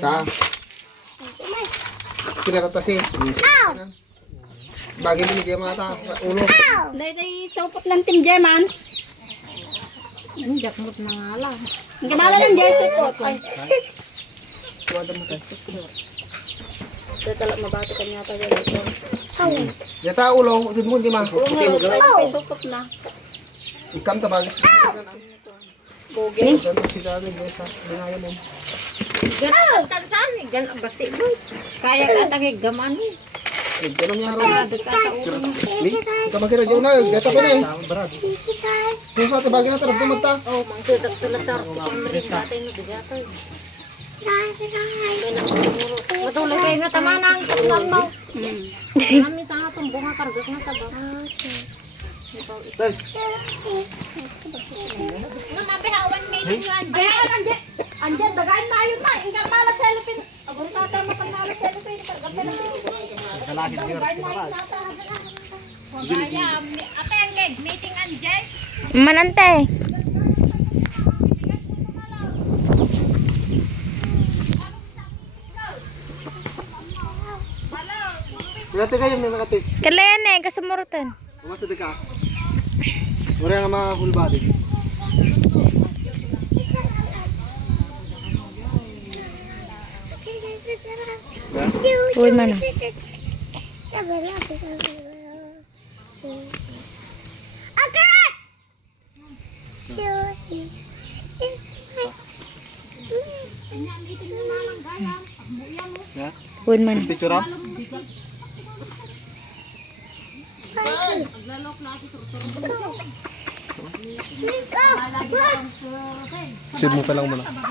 Ta. Kinatatasin. Bagay mo ni Gemata sa ulo. Dahil saupot ng Team German. Ang jakmot na nga lang. Ang kamala ng Jesse po. Ay. Tuwada mo tayo. Dahil talak mabati ka niya tayo dito. Yata ulo, din mo di ma. Puti mo gano'n. Ay, saupot na. Ikam tabagis. Bogi. Ganun si Dami Desa. Binaya mo. Gan tansan gan basi mo. Kaya ka tagig gaman ni. Ganun niya ron. Li, Ni. ika makira dyan na. Gata pa na eh. Susa tabagin na tarap na magta. Oh, mangsudak sulatar ko pamris batay no digatoy. Matulog kayo nga tamanang tungan mo. Kami sa atong bunga kargas na sa bangat. Tay. Namabihawan meeting nga dyan. Andiyan, dagain na yun na. Ang kamala sa elupin. Agor tata mo pag nala sa elupin. Kargape na. Kalahit niya. Wagaya, ate ang gag meeting anjay. Manante. Dati kayo may makatik. Kalayan eh, kasumurutan. Umasada ka. Wala nga mga full body. Uy, mana. Ya. Uy, mana. Picture up. Save mo pa lang muna.